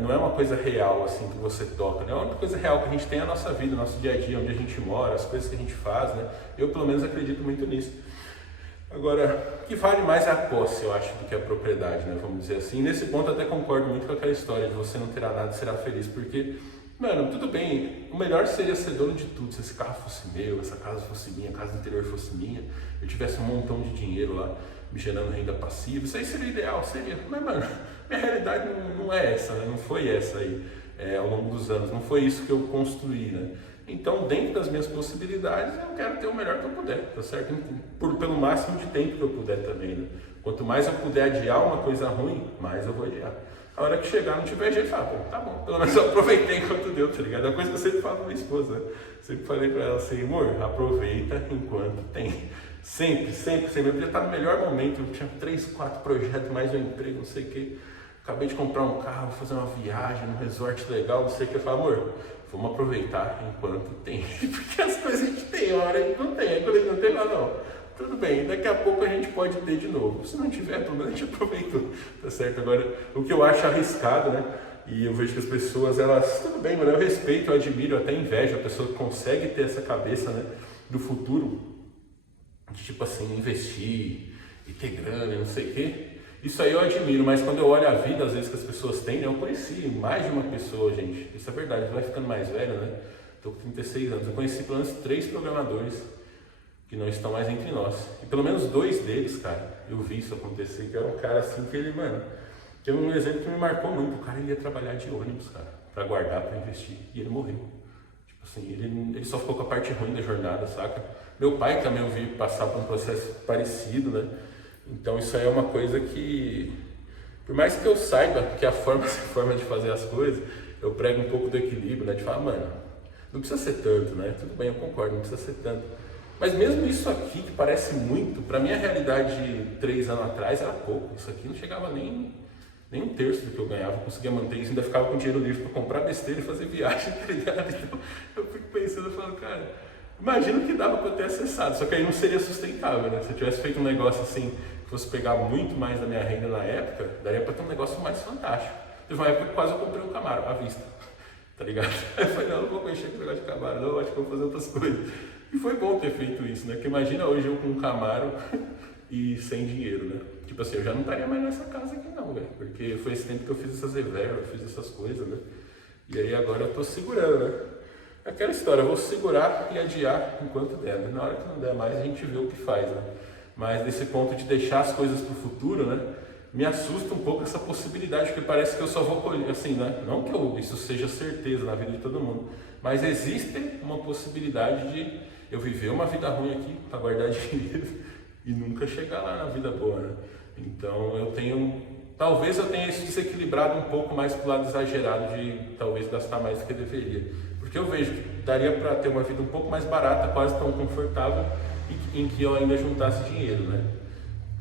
Não é uma coisa real assim que você toca, né? A única coisa real que a gente tem é a nossa vida, o nosso dia a dia, onde a gente mora, as coisas que a gente faz, né? Eu pelo menos acredito muito nisso. Agora, o que vale mais é a posse, eu acho, do que a propriedade, né? Vamos dizer assim. E nesse ponto eu até concordo muito com aquela história de você não terá nada e será feliz, porque, mano, tudo bem, o melhor seria ser dono de tudo, se esse carro fosse meu, essa casa fosse minha, a casa do interior fosse minha, eu tivesse um montão de dinheiro lá, me gerando renda passiva, isso aí seria o ideal, seria. Mas, mano, minha realidade não é essa, né? Não foi essa aí, ao longo dos anos, não foi isso que eu construí, né? Então, dentro das minhas possibilidades, eu quero ter o melhor que eu puder, tá certo? Pelo máximo de tempo que eu puder também, né? Quanto mais eu puder adiar uma coisa ruim, mais eu vou adiar. A hora que chegar, não tiver jeito, fala, pô, tá bom, pelo menos eu aproveitei enquanto deu, tá ligado? É uma coisa que eu sempre falo pra minha esposa, né? Sempre falei pra ela assim, amor, aproveita enquanto tem. Sempre, sempre, sempre. Eu podia estar no melhor momento, eu tinha 3, 4 projetos, mais um emprego, não sei o quê. Acabei de comprar um carro, vou fazer uma viagem num resort legal, não sei o que. Eu falo, amor, vamos aproveitar enquanto tem. Porque as coisas a gente tem, uma hora a gente não tem. Aí quando a gente não tem, não. Tudo bem, daqui a pouco a gente pode ter de novo. Se não tiver, pelo menos a gente aproveitou, tá certo? Agora, o que eu acho arriscado, né? E eu vejo que as pessoas, elas, tudo bem, mano, eu respeito, eu admiro, eu até invejo a pessoa que consegue ter essa cabeça, né? Do futuro, de tipo assim, investir e ter grana, não sei o quê. Isso aí eu admiro, mas quando eu olho a vida, às vezes, que as pessoas têm, né? Eu conheci mais de uma pessoa, gente, isso é verdade, vai ficando mais velho, né? Tô com 36 anos, eu conheci pelo menos 3 programadores que não estão mais entre nós. E pelo menos 2 deles, cara, eu vi isso acontecer, que era um cara assim que ele, mano, tem um exemplo que me marcou muito, o cara ele ia trabalhar de ônibus, cara, pra guardar, pra investir, e ele morreu. Tipo assim, ele só ficou com a parte ruim da jornada, saca? Meu pai também eu vi passar por um processo parecido, né? Então isso aí é uma coisa que, por mais que eu saiba que a forma de fazer as coisas, eu prego um pouco do equilíbrio, né? De falar, mano, não precisa ser tanto, né? Tudo bem, eu concordo, não precisa ser tanto. Mas mesmo isso aqui, que parece muito, pra minha realidade de 3 anos atrás era pouco. Isso aqui não chegava nem 1/3 do que eu ganhava, eu conseguia manter isso, ainda ficava com dinheiro livre para comprar besteira e fazer viagem, tá ligado? Então eu fico pensando, eu falo, cara, imagina o que dava para eu ter acessado, só que aí não seria sustentável, né? Se eu tivesse feito um negócio assim, que fosse pegar muito mais da minha renda na época, daria para ter um negócio mais fantástico. Teve uma época que quase eu comprei um Camaro à vista, tá ligado? Aí eu falei, não vou mexer com o negócio de Camaro, não, acho que eu vou fazer outras coisas. E foi bom ter feito isso, né? Porque imagina hoje eu com um Camaro e sem dinheiro, né? Tipo assim, eu já não estaria mais nessa casa aqui não, velho. Porque foi esse tempo que eu fiz essas reservas, eu fiz essas coisas, né? E aí agora eu tô segurando, né? Aquela história, eu vou segurar e adiar enquanto der, né? Na hora que não der mais, a gente vê o que faz, né? Mas nesse ponto de deixar as coisas pro futuro, né? Me assusta um pouco essa possibilidade, porque parece que eu só vou colher, assim, né? Não que isso seja certeza na vida de todo mundo, mas existe uma possibilidade de eu viver uma vida ruim aqui para guardar dinheiro e nunca chegar lá na vida boa, né? Então talvez eu tenha isso desequilibrado um pouco mais pro lado exagerado de talvez gastar mais do que deveria, porque eu vejo que daria para ter uma vida um pouco mais barata, quase tão confortável, e em que eu ainda juntasse dinheiro, né?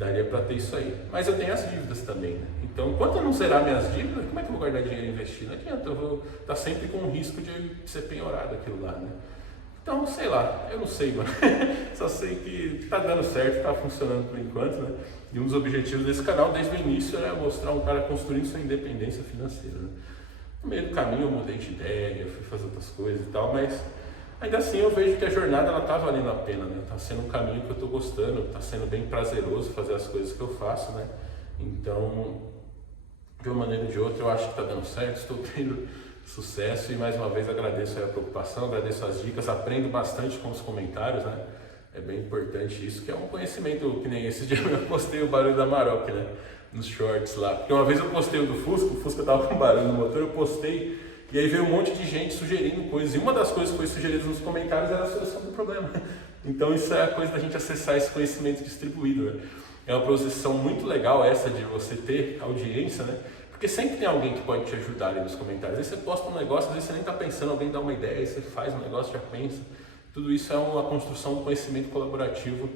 daria para ter isso aí. Mas eu tenho as dívidas também, né? Então, enquanto eu não zerar minhas dívidas, como é que eu vou guardar dinheiro e investir? Não adianta, eu vou estar sempre com o risco de ser penhorado aquilo lá, né? Então, sei lá, eu não sei, mano. Só sei que tá dando certo, tá funcionando por enquanto, né? E um dos objetivos desse canal, desde o início, era mostrar um cara construindo sua independência financeira, né? No meio do caminho eu mudei de ideia, fui fazer outras coisas e tal, mas ainda assim eu vejo que a jornada ela tá valendo a pena, né? Tá sendo um caminho que eu tô gostando, tá sendo bem prazeroso fazer as coisas que eu faço, né? Então, de uma maneira ou de outra, eu acho que tá dando certo, estou tendo sucesso e mais uma vez agradeço a preocupação, agradeço as dicas, aprendo bastante com os comentários, né? É bem importante isso, que é um conhecimento que nem esse dia eu postei o barulho da Maroc, né? Nos shorts lá, porque uma vez eu postei o do Fusca, o Fusca tava com barulho no motor, eu postei e aí veio um monte de gente sugerindo coisas, e uma das coisas que foi sugerida nos comentários era a solução do problema. Então isso é a coisa da gente acessar esse conhecimento distribuído, né? É uma posição muito legal essa de você ter audiência, né? Porque sempre tem alguém que pode te ajudar ali nos comentários. Aí você posta um negócio, às vezes você nem está pensando, alguém dá uma ideia, aí você faz um negócio, já pensa. Tudo isso é uma construção do conhecimento colaborativo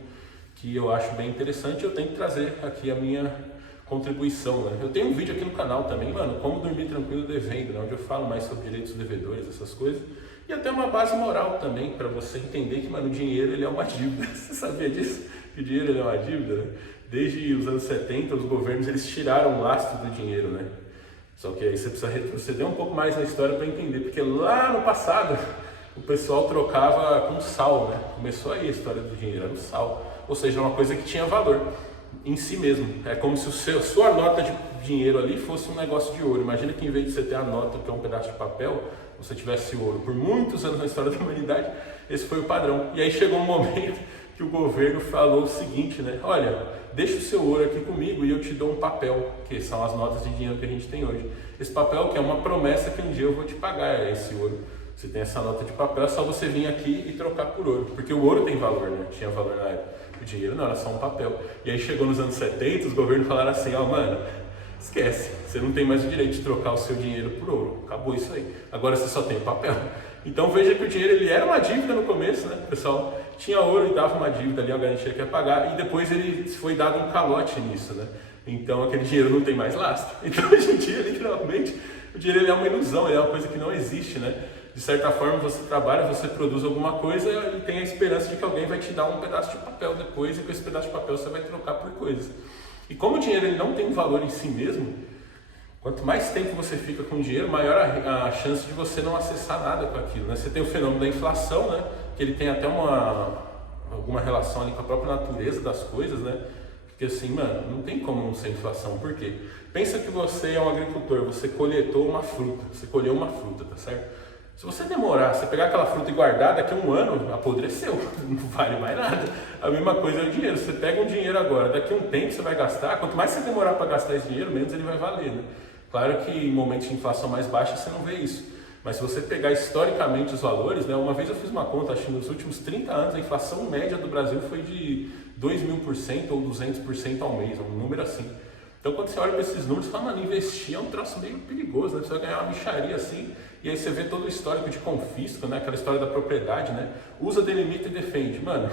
que eu acho bem interessante. Eu tenho que trazer aqui a minha contribuição, né? Eu tenho um vídeo aqui no canal também, mano, como dormir tranquilo devendo, né? Onde eu falo mais sobre direitos dos devedores, essas coisas. E até uma base moral também, para você entender que, mano, o dinheiro ele é uma dívida. Você sabia disso? Que o dinheiro ele é uma dívida, né? Desde os anos 70, os governos eles tiraram o lastro do dinheiro, né? Só que aí você precisa retroceder um pouco mais na história para entender, porque lá no passado o pessoal trocava com sal, né? Começou aí a história do dinheiro, era o sal, ou seja, uma coisa que tinha valor em si mesmo. É como se sua nota de dinheiro ali fosse um negócio de ouro. Imagina que em vez de você ter a nota, que é um pedaço de papel, você tivesse ouro. Por muitos anos na história da humanidade, esse foi o padrão. E aí chegou um momento que o governo falou o seguinte, né? Olha, deixa o seu ouro aqui comigo e eu te dou um papel, que são as notas de dinheiro que a gente tem hoje. Esse papel que é uma promessa que um dia eu vou te pagar esse ouro. Você tem essa nota de papel, é só você vir aqui e trocar por ouro. Porque o ouro tem valor, né? Tinha valor na época. O dinheiro não, era só um papel. E aí chegou nos anos 70, os governos falaram assim, ó, mano, esquece, você não tem mais o direito de trocar o seu dinheiro por ouro. Acabou isso aí. Agora você só tem papel. Então veja que o dinheiro ele era uma dívida no começo, né? O pessoal tinha ouro e dava uma dívida ali, a garantia que ia pagar, e depois ele foi dado um calote nisso, né? Então aquele dinheiro não tem mais lastro. Então hoje em dia, literalmente, o dinheiro ele é uma ilusão, ele é uma coisa que não existe, né? De certa forma você trabalha, você produz alguma coisa e tem a esperança de que alguém vai te dar um pedaço de papel depois, e com esse pedaço de papel você vai trocar por coisas. E como o dinheiro ele não tem valor em si mesmo, quanto mais tempo você fica com dinheiro, maior a chance de você não acessar nada com aquilo, né? Você tem o fenômeno da inflação, né? Que ele tem até alguma relação ali com a própria natureza das coisas, né? Porque assim, mano, não tem como não ser inflação. Por quê? Pensa que você é um agricultor, você coletou uma fruta, você colheu uma fruta, tá certo? Se você demorar, você pegar aquela fruta e guardar, daqui a um ano, apodreceu, não vale mais nada. A mesma coisa é o dinheiro, você pega um dinheiro agora, daqui a um tempo você vai gastar, quanto mais você demorar para gastar esse dinheiro, menos ele vai valer, né? Claro que em momentos de inflação mais baixa você não vê isso, mas se você pegar historicamente os valores, né? Uma vez eu fiz uma conta, acho que nos últimos 30 anos a inflação média do Brasil foi de 2.000% ou 200% ao mês, um número assim. Então quando você olha para esses números, você fala, mano, investir é um troço meio perigoso, né? Você vai ganhar uma mixaria assim, e aí você vê todo o histórico de confisco, né? Aquela história da propriedade, né? Usa, delimita e defende. Mano,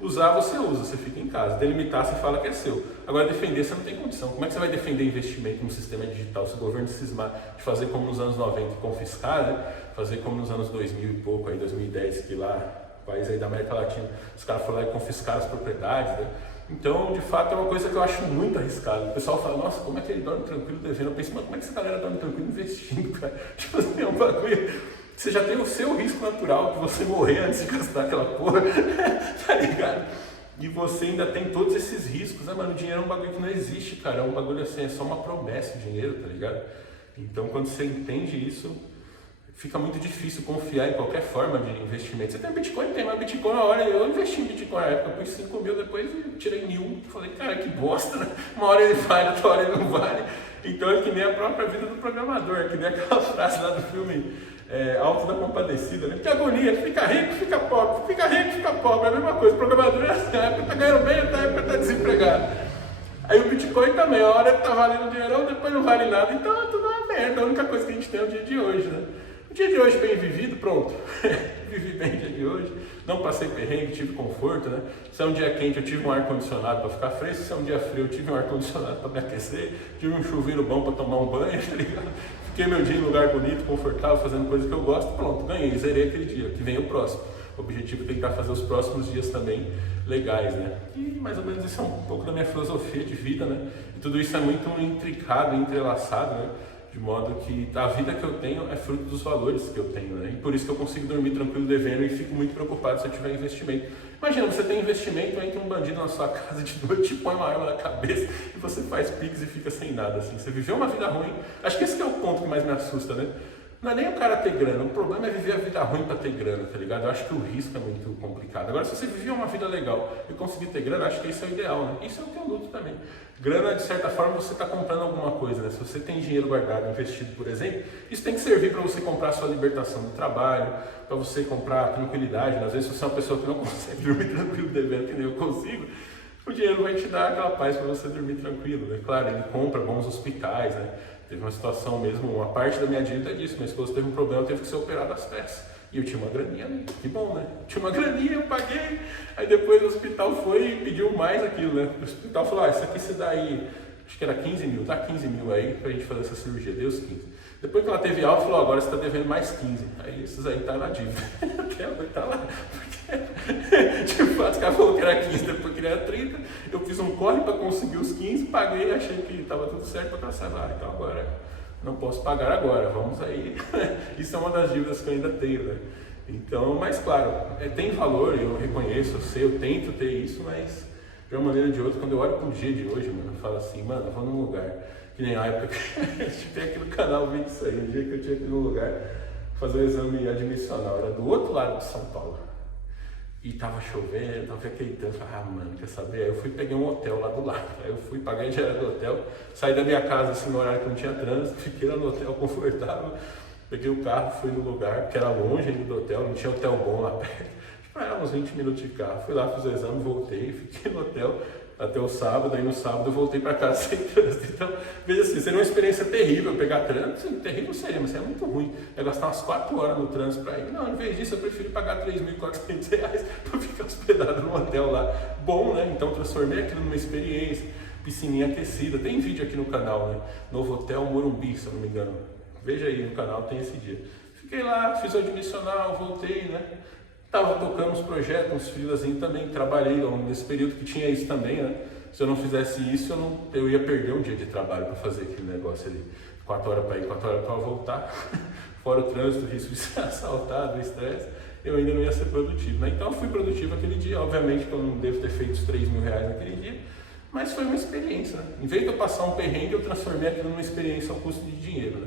usar você usa, você fica em casa. Delimitar você fala que é seu. Agora defender você não tem condição. Como é que você vai defender investimento no sistema digital se o governo cismar de fazer como nos anos 90 e confiscar, né? Fazer como nos anos 2000 e pouco, aí 2010, que lá, país aí da América Latina, os caras foram lá e confiscaram as propriedades, né? Então, de fato, é uma coisa que eu acho muito arriscada. O pessoal fala, nossa, como é que ele dorme tranquilo devendo? Eu penso, mas como é que essa galera dorme tranquilo investindo, cara? Tipo assim, é um bagulho. Você já tem o seu risco natural de você morrer antes de gastar aquela porra, tá ligado? E você ainda tem todos esses riscos, né, mano? O dinheiro é um bagulho que não existe, cara. É um bagulho assim, é só uma promessa, o dinheiro, tá ligado? Então, quando você entende isso, fica muito difícil confiar em qualquer forma de investimento. Você tem Bitcoin? Tem, mas Bitcoin na hora, eu investi em Bitcoin na época, eu pus 5 mil, depois eu tirei 1.000, falei, cara, que bosta, né? Uma hora ele vale, outra hora ele não vale. Então é que nem a própria vida do programador, é que nem aquela frase lá do filme Alto da Compadecida, né? Que agonia, fica rico, fica pobre, fica rico, fica pobre, é a mesma coisa. O programador é assim, a época tá ganhando bem, a época tá desempregado. Aí o Bitcoin também, a hora ele tá valendo dinheirão, depois não vale nada, então é tudo uma merda, a única coisa que a gente tem é o dia de hoje, né? dia de hoje bem vivido, pronto. Vivi bem o dia de hoje, não passei perrengue, tive conforto, né? Se é um dia quente, eu tive um ar-condicionado para ficar fresco. Se é um dia frio, eu tive um ar-condicionado para me aquecer. Tive um chuveiro bom para tomar um banho, tá ligado? Fiquei meu dia em lugar bonito, confortável, fazendo coisa que eu gosto. Pronto, ganhei, zerei aquele dia, que vem o próximo. O objetivo é tentar fazer os próximos dias também legais, né? E mais ou menos isso é um pouco da minha filosofia de vida, né? E tudo isso é muito intricado, entrelaçado, né? De modo que a vida que eu tenho é fruto dos valores que eu tenho, né? E por isso que eu consigo dormir tranquilo devendo e fico muito preocupado se eu tiver investimento. Imagina, você tem investimento, entra um bandido na sua casa de noite, põe uma arma na cabeça e você faz pix e fica sem nada, assim. Você viveu uma vida ruim. Acho que esse que é o ponto que mais me assusta, né? Não é nem o cara ter grana, o problema é viver a vida ruim para ter grana, tá ligado? Eu acho que o risco é muito complicado. Agora, se você viver uma vida legal e conseguir ter grana, acho que isso é o ideal, né? Isso é o que eu luto também. Grana, de certa forma, você está comprando alguma coisa, né? Se você tem dinheiro guardado, investido, por exemplo, isso tem que servir para você comprar a sua libertação do trabalho, para você comprar tranquilidade. Às vezes, se você é uma pessoa que não consegue dormir tranquilo devendo, que nem eu consigo, o dinheiro vai te dar aquela paz para você dormir tranquilo, né? Claro, ele compra bons hospitais, né? Teve uma situação mesmo, uma parte da minha dívida disso. Minha esposa teve um problema, teve que ser operada das peças. E eu tinha uma graninha ali, que bom, né? Tinha uma graninha, eu paguei. Aí depois o hospital foi e pediu mais aquilo, né? O hospital falou, isso aqui se dá aí, acho que era 15 mil, dá 15 mil aí pra gente fazer essa cirurgia. Deu os 15. Depois que ela teve alta, falou, agora você tá devendo mais 15. Aí esses aí tá na dívida. Até agora tá lá. Porque, de fato, o cara falou que era 15, depois que era 30. Eu fiz um corre para conseguir os 15, paguei, achei que estava tudo certo para cancelar. Então agora não posso pagar agora, vamos aí. Isso é uma das dívidas que eu ainda tenho, né? Então, mas claro, tem valor, eu reconheço, eu sei, eu tento ter isso, mas de uma maneira ou de outra, quando eu olho pro dia de hoje, mano, eu falo assim, mano, eu vou num lugar, que nem a época que a gente tem aqui no canal vídeo isso aí, um dia que eu tinha que ir num lugar fazer o exame admissional, era do outro lado de São Paulo. E tava chovendo, tava aquele tanto, mano, quer saber? Aí eu fui peguei um hotel lá do lado. Aí eu fui, paguei a diária do hotel, saí da minha casa assim no horário que não tinha trânsito, fiquei lá no hotel confortável, peguei o carro, fui no lugar, que era longe ainda do hotel, não tinha hotel bom lá perto. Tipo, era uns 20 minutos de carro. Fui lá, fiz o exame, voltei, fiquei no hotel até o sábado, aí no sábado eu voltei para casa sem trânsito. Então, veja assim, seria uma experiência terrível pegar trânsito, sim, terrível seria, mas é muito ruim. É gastar umas 4 horas no trânsito para ir. Não, em vez disso eu prefiro pagar R$3.400 para ficar hospedado num hotel lá. Bom, né? Então transformei aquilo numa experiência, piscininha aquecida. Tem vídeo aqui no canal, né? Novo Hotel Morumbi, se eu não me engano. Veja aí no canal, tem esse dia. Fiquei lá, fiz o admissional, voltei, né? Tava tocando uns projetos, uns freelazinhos também, trabalhei nesse período que tinha isso também, né? Se eu não fizesse isso, eu ia perder um dia de trabalho para fazer aquele negócio ali. 4 horas para ir, 4 horas para voltar, fora o trânsito, o risco de ser assaltado, o estresse, eu ainda não ia ser produtivo, né? Então eu fui produtivo aquele dia, obviamente que eu não devo ter feito os R$3.000 naquele dia, mas foi uma experiência, né? Em vez de eu passar um perrengue, eu transformei aquilo numa experiência ao custo de dinheiro, né?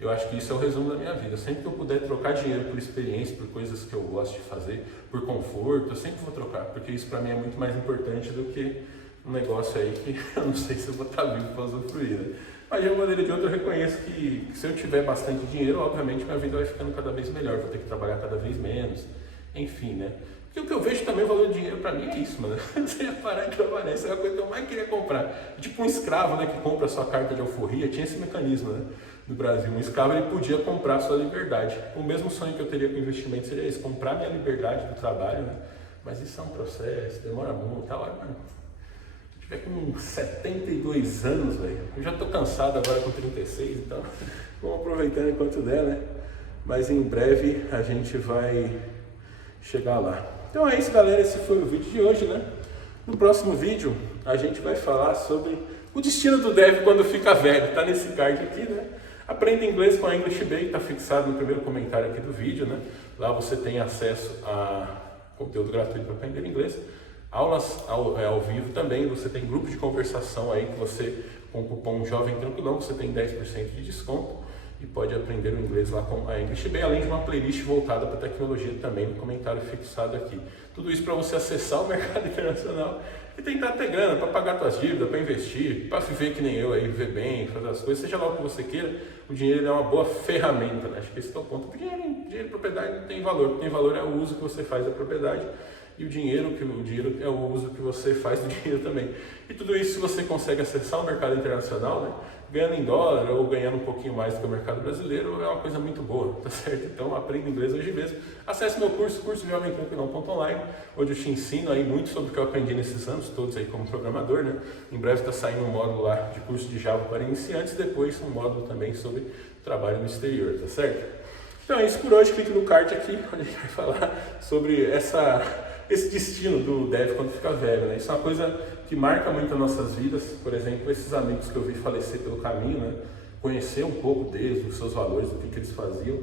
Eu acho que isso é o resumo da minha vida. Sempre que eu puder trocar dinheiro por experiência, por coisas que eu gosto de fazer, por conforto, eu sempre vou trocar, porque isso para mim é muito mais importante do que um negócio aí que eu não sei se eu vou estar vivo para usufruir, né? Mas de uma maneira ou de outra eu reconheço que se eu tiver bastante dinheiro, obviamente minha vida vai ficando cada vez melhor, vou ter que trabalhar cada vez menos, enfim, né? Porque o que eu vejo também, o valor do dinheiro para mim é isso, mano. Você ia parar de trabalhar, isso é a coisa que eu mais queria comprar. Tipo um escravo, né, que compra a sua carta de alforria, tinha esse mecanismo, né? No Brasil, um escravo ele podia comprar a sua liberdade. O mesmo sonho que eu teria com o investimento seria esse, comprar minha liberdade do trabalho, né? Mas isso é um processo, demora muito, tá lá, mano. Se tiver com 72 anos, velho, eu já tô cansado agora com 36, então vamos aproveitando enquanto der, né? Mas em breve a gente vai chegar lá. Então é isso, galera, esse foi o vídeo de hoje, né? No próximo vídeo a gente vai falar sobre o destino do dev quando fica velho, tá nesse card aqui, né? Aprenda inglês com a English Bay, tá fixado no primeiro comentário aqui do vídeo, né? Lá você tem acesso a conteúdo gratuito para aprender inglês, aulas ao vivo também, você tem grupo de conversação aí que você, com o cupom Jovem Tranquilão, você tem 10% de desconto e pode aprender o inglês lá com a English Bay, além de uma playlist voltada para tecnologia também no comentário fixado aqui. Tudo isso para você acessar o mercado internacional e tentar ter grana para pagar suas dívidas, para investir, para viver que nem eu aí, viver bem, fazer as coisas, seja lá o que você queira, o dinheiro é uma boa ferramenta, né? Acho que esse é o ponto. Dinheiro, propriedade não tem valor, o que tem valor é o uso que você faz da propriedade e o dinheiro é o uso que você faz do dinheiro também. E tudo isso, se você consegue acessar o mercado internacional, né, ganhando em dólar ou ganhando um pouquinho mais do que o mercado brasileiro, é uma coisa muito boa, tá certo? Então aprenda inglês hoje mesmo. Acesse meu curso jovemtranquilão.online, onde eu te ensino aí muito sobre o que eu aprendi nesses anos todos aí como programador, né? Em breve está saindo um módulo lá de curso de Java para iniciantes, depois um módulo também sobre trabalho no exterior, tá certo? Então é isso por hoje, clique no card aqui, onde a gente vai falar sobre esse destino do dev quando fica velho, né? Isso é uma coisa que marca muito as nossas vidas. Por exemplo, esses amigos que eu vi falecer pelo caminho, né? Conhecer um pouco deles, dos seus valores, do que eles faziam,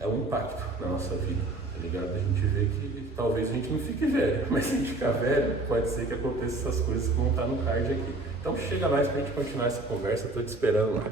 é um impacto na nossa vida, tá ligado? A gente vê que talvez a gente não fique velho, mas se a gente ficar velho, pode ser que aconteça essas coisas que vão estar no card aqui. Então chega mais pra gente continuar essa conversa, tô te esperando lá.